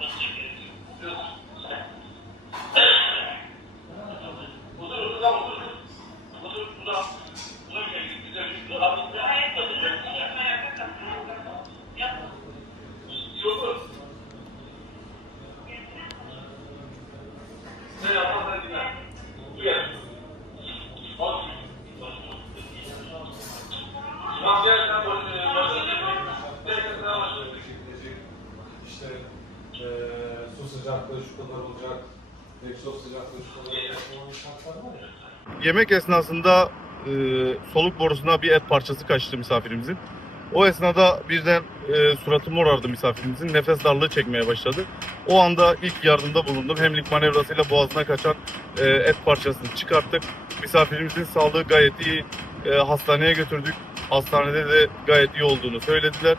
Yeah. Ee, su sıcaklığı şu kadar olacak, egzoz sıcaklığı şu kadar olacak falan şartlar var ya. Yemek esnasında e, soluk borusuna bir et parçası kaçtı misafirimizin. O esnada birden e, suratı morardı misafirimizin. Nefes darlığı çekmeye başladı. O anda ilk yardımda bulundum. Hemlik manevrasıyla boğazına kaçan e, et parçasını çıkarttık. Misafirimizin sağlığı gayet iyi. E, hastaneye götürdük. Hastanede de gayet iyi olduğunu söylediler.